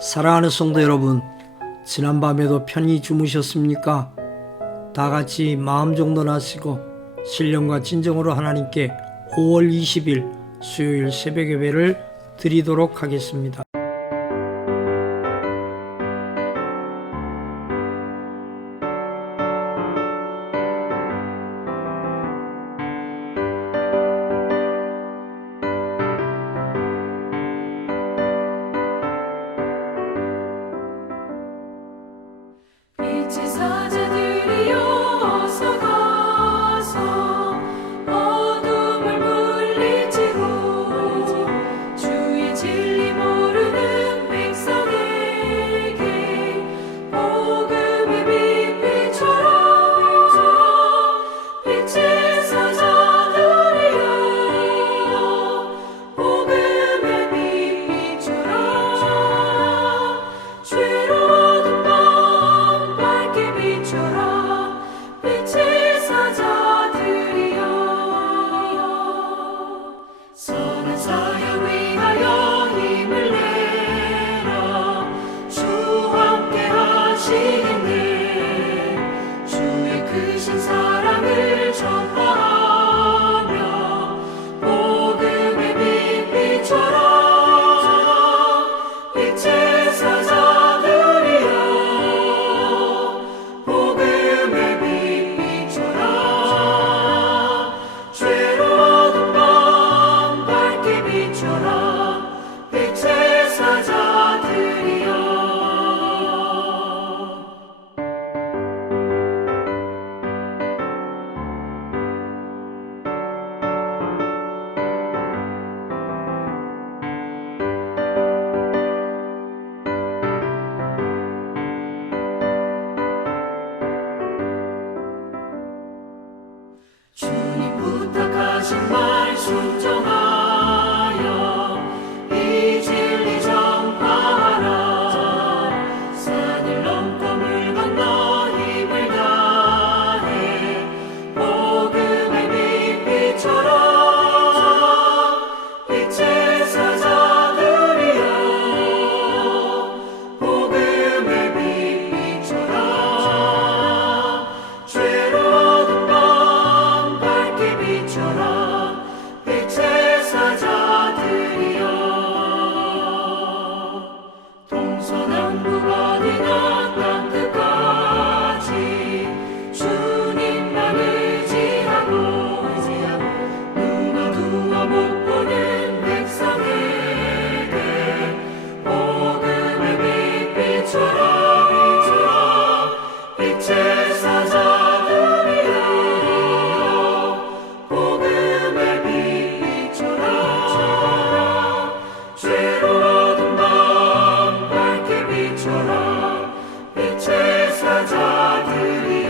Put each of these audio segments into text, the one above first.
사랑하는 성도 여러분, 지난밤에도 편히 주무셨습니까? 다 같이 마음 정돈하시고 신령과 진정으로 하나님께 5월 20일 수요일 새벽 예배를 드리도록 하겠습니다. 주님 부탁하신 말 순종하여 이 진리 전파하라. 산을 넘고 물 건너 힘을 다해 복음의 빛 비춰라. 빛의 사자들이여 복음의 빛 비춰라. 죄로 어두운 밤 밝게 비춰라. 빛의 사자들이여 동서남북 어디나 땅끝까지 주님만 의지하고 눈 어두워 못 보는 백성에게 복음의 빛 비춰라. 빛의 사자들이여 복음의 빛 비춰라. 죄로 어두운 밤 밝게 비춰라. 빛의 사자들이여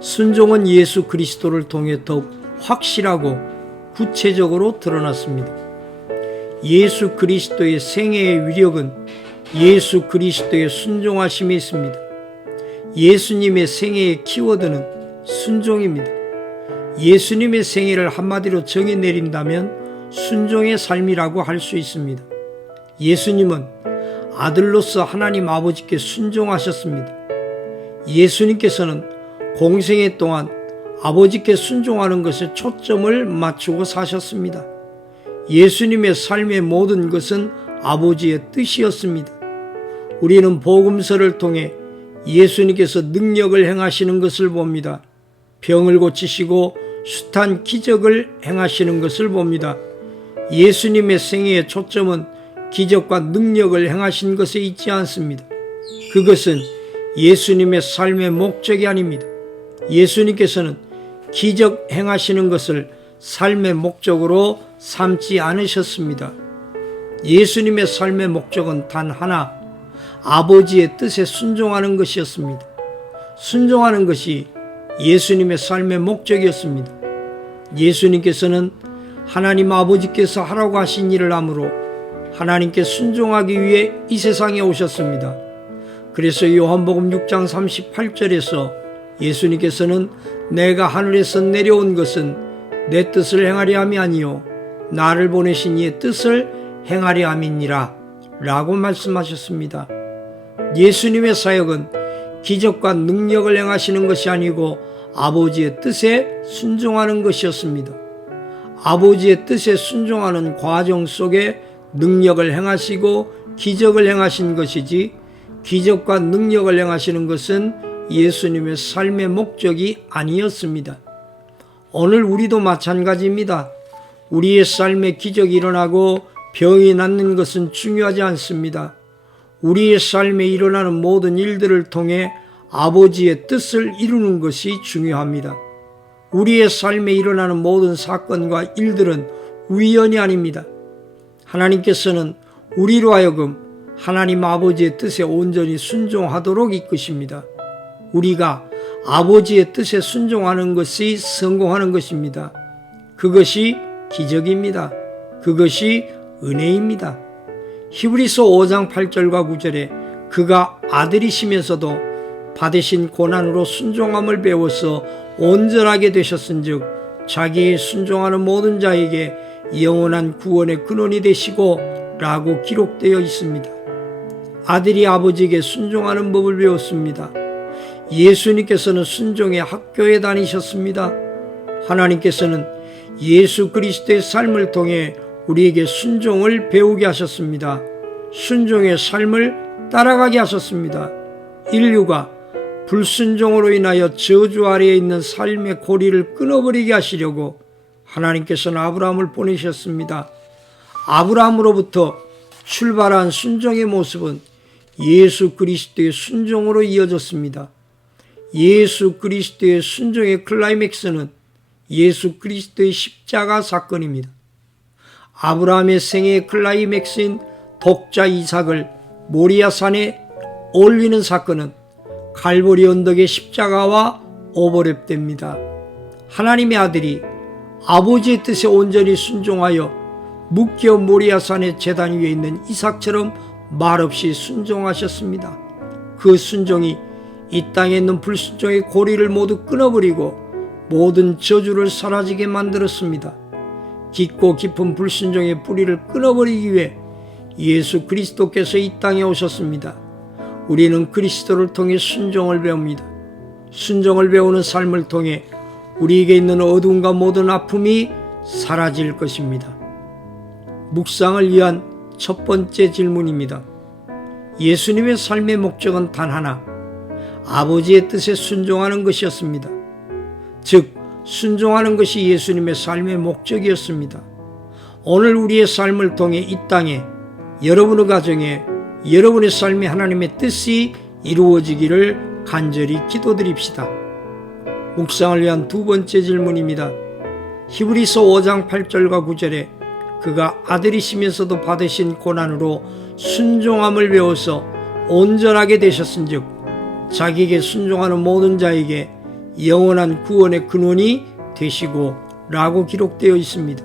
순종은 예수 그리스도를 통해 더욱 확실하고 구체적으로 드러났습니다. 예수 그리스도의 생애의 위력은 예수 그리스도의 순종하심에 있습니다. 예수님의 생애의 키워드는 순종입니다. 예수님의 생애를 한마디로 정의 내린다면 순종의 삶이라고 할 수 있습니다. 예수님은 아들로서 하나님 아버지께 순종하셨습니다. 예수님께서는 공생애 동안 아버지께 순종하는 것에 초점을 맞추고 사셨습니다. 예수님의 삶의 모든 것은 아버지의 뜻이었습니다. 우리는 복음서를 통해 예수님께서 능력을 행하시는 것을 봅니다. 병을 고치시고 숱한 기적을 행하시는 것을 봅니다. 예수님의 생애의 초점은 기적과 능력을 행하신 것에 있지 않습니다. 그것은 예수님의 삶의 목적이 아닙니다. 예수님께서는 기적 행하시는 것을 삶의 목적으로 삼지 않으셨습니다. 예수님의 삶의 목적은 단 하나, 아버지의 뜻에 순종하는 것이었습니다. 순종하는 것이 예수님의 삶의 목적이었습니다. 예수님께서는 하나님 아버지께서 하라고 하신 일을 함으로 하나님께 순종하기 위해 이 세상에 오셨습니다. 그래서 요한복음 6장 38절에서 예수님께서는 내가 하늘에서 내려온 것은 내 뜻을 행하려 함이 아니요 나를 보내신 이의 뜻을 행하려 함이니라 라고 말씀하셨습니다. 예수님의 사역은 기적과 능력을 행하시는 것이 아니고 아버지의 뜻에 순종하는 것이었습니다. 아버지의 뜻에 순종하는 과정 속에 능력을 행하시고 기적을 행하신 것이지 기적과 능력을 행하시는 것은 예수님의 삶의 목적이 아니었습니다. 오늘 우리도 마찬가지입니다. 우리의 삶에 기적이 일어나고 병이 낫는 것은 중요하지 않습니다. 우리의 삶에 일어나는 모든 일들을 통해 아버지의 뜻을 이루는 것이 중요합니다. 우리의 삶에 일어나는 모든 사건과 일들은 우연이 아닙니다. 하나님께서는 우리로 하여금 하나님 아버지의 뜻에 온전히 순종하도록 이끄십니다. 우리가 아버지의 뜻에 순종하는 것이 성공하는 것입니다. 그것이 기적입니다. 그것이 은혜입니다. 히브리서 5장 8절과 9절에 그가 아들이시면서도 받으신 고난으로 순종함을 배워서 온전하게 되셨은즉 자기의 순종하는 모든 자에게 영원한 구원의 근원이 되시고 라고 기록되어 있습니다. 아들이 아버지에게 순종하는 법을 배웠습니다. 예수님께서는 순종의 학교에 다니셨습니다. 하나님께서는 예수 그리스도의 삶을 통해 우리에게 순종을 배우게 하셨습니다. 순종의 삶을 따라가게 하셨습니다. 인류가 불순종으로 인하여 저주 아래에 있는 삶의 고리를 끊어버리게 하시려고 하나님께서는 아브라함을 보내셨습니다. 아브라함으로부터 출발한 순종의 모습은 예수 그리스도의 순종으로 이어졌습니다. 예수 그리스도의 순종의 클라이맥스는 예수 그리스도의 십자가 사건입니다. 아브라함의 생애의 클라이맥스인 독자 이삭을 모리아산에 올리는 사건은 갈보리 언덕의 십자가와 오버랩됩니다. 하나님의 아들이 아버지의 뜻에 온전히 순종하여 묶여 모리아산의 제단 위에 있는 이삭처럼 말없이 순종하셨습니다. 그 순종이 이 땅에 있는 불순종의 고리를 모두 끊어버리고 모든 저주를 사라지게 만들었습니다. 깊고 깊은 불순종의 뿌리를 끊어버리기 위해 예수 그리스도께서 이 땅에 오셨습니다. 우리는 그리스도를 통해 순종을 배웁니다. 순종을 배우는 삶을 통해 우리에게 있는 어두움과 모든 아픔이 사라질 것입니다. 묵상을 위한 첫 번째 질문입니다. 예수님의 삶의 목적은 단 하나, 아버지의 뜻에 순종하는 것이었습니다. 즉, 순종하는 것이 예수님의 삶의 목적이었습니다. 오늘 우리의 삶을 통해 이 땅에, 여러분의 가정에, 여러분의 삶에 하나님의 뜻이 이루어지기를 간절히 기도드립시다. 묵상을 위한 두 번째 질문입니다. 히브리서 5장 8절과 9절에 그가 아들이시면서도 받으신 고난으로 순종함을 배워서 온전하게 되셨은즉 자기에게 순종하는 모든 자에게 영원한 구원의 근원이 되시고 라고 기록되어 있습니다.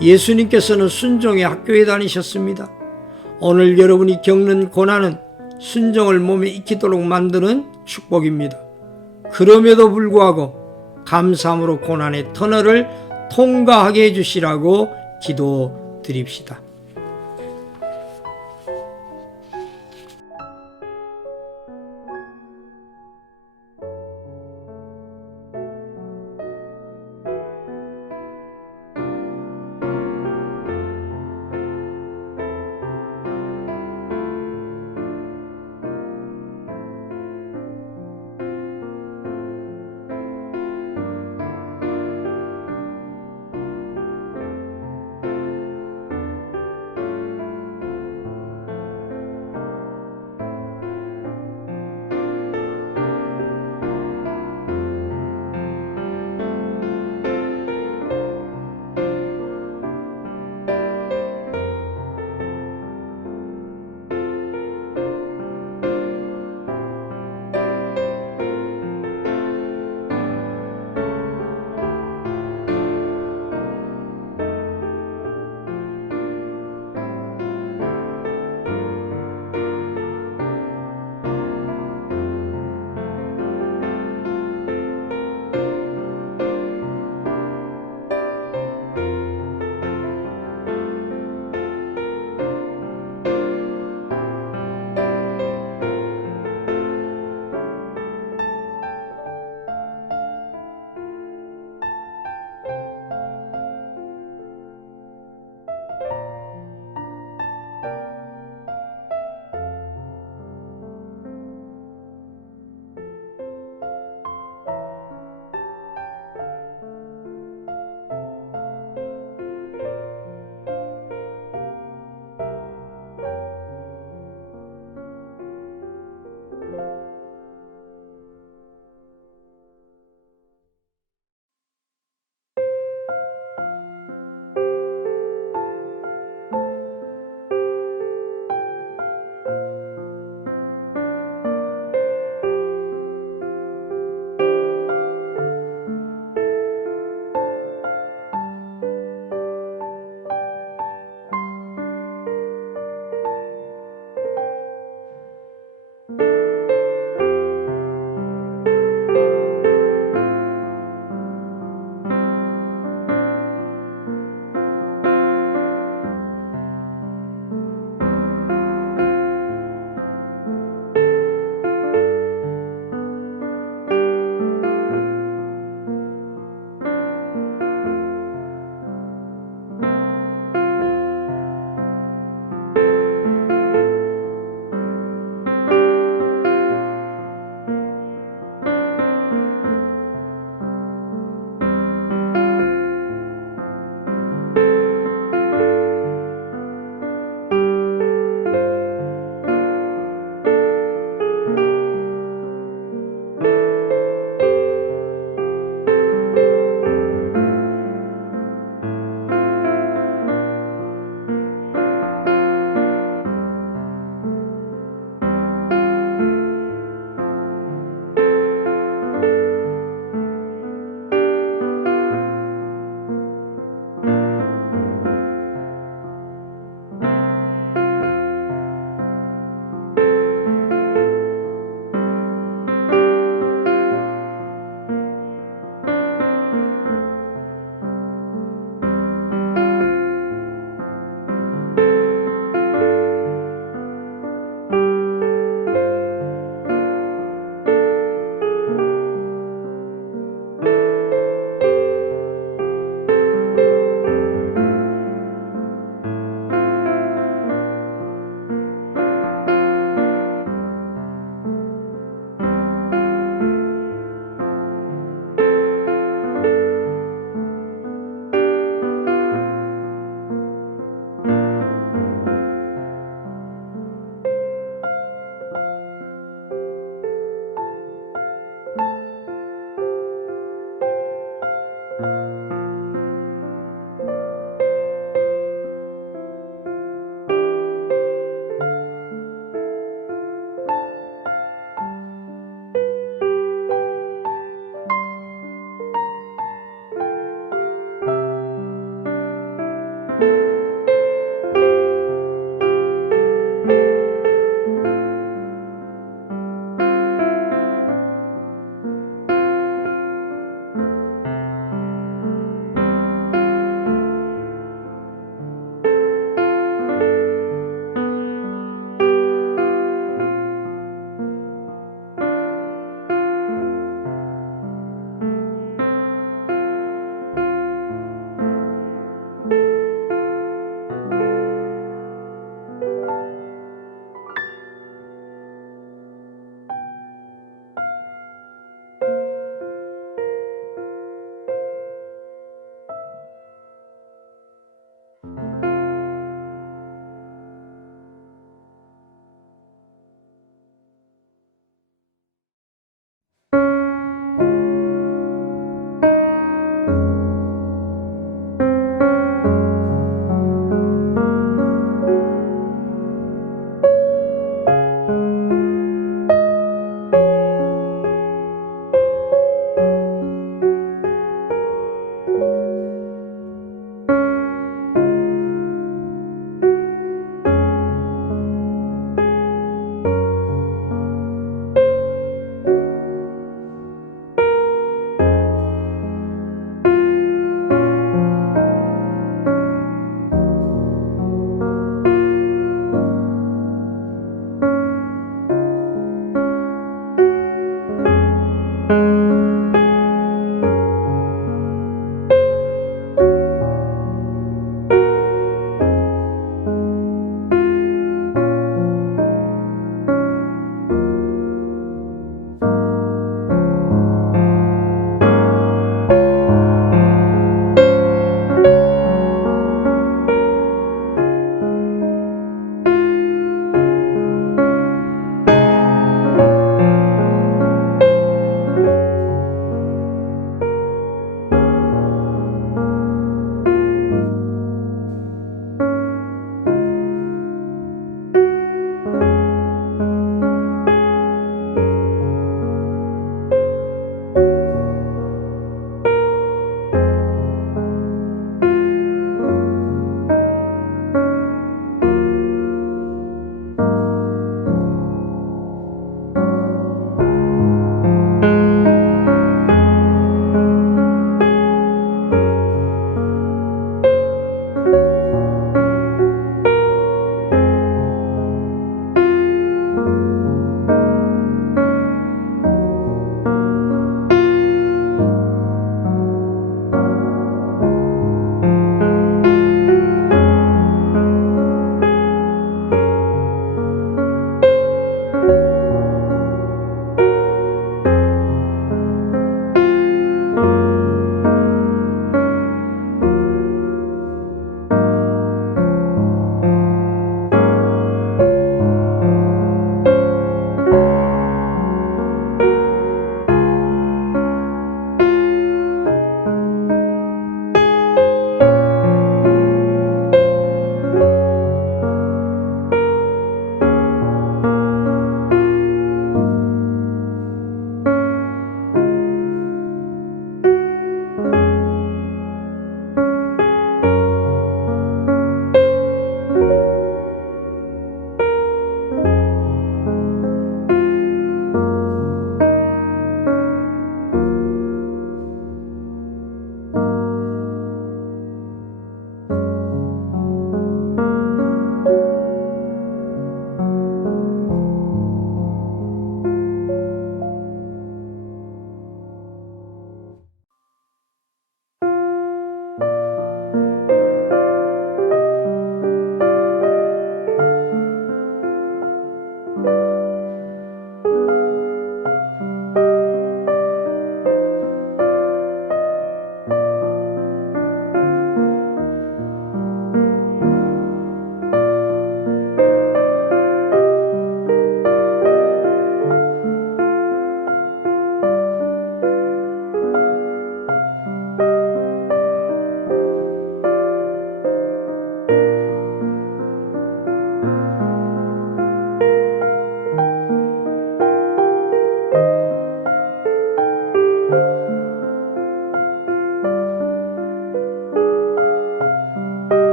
예수님께서는 순종의 학교에 다니셨습니다. 오늘 여러분이 겪는 고난은 순종을 몸에 익히도록 만드는 축복입니다. 그럼에도 불구하고 감사함으로 고난의 터널을 통과하게 해주시라고 기도드립시다.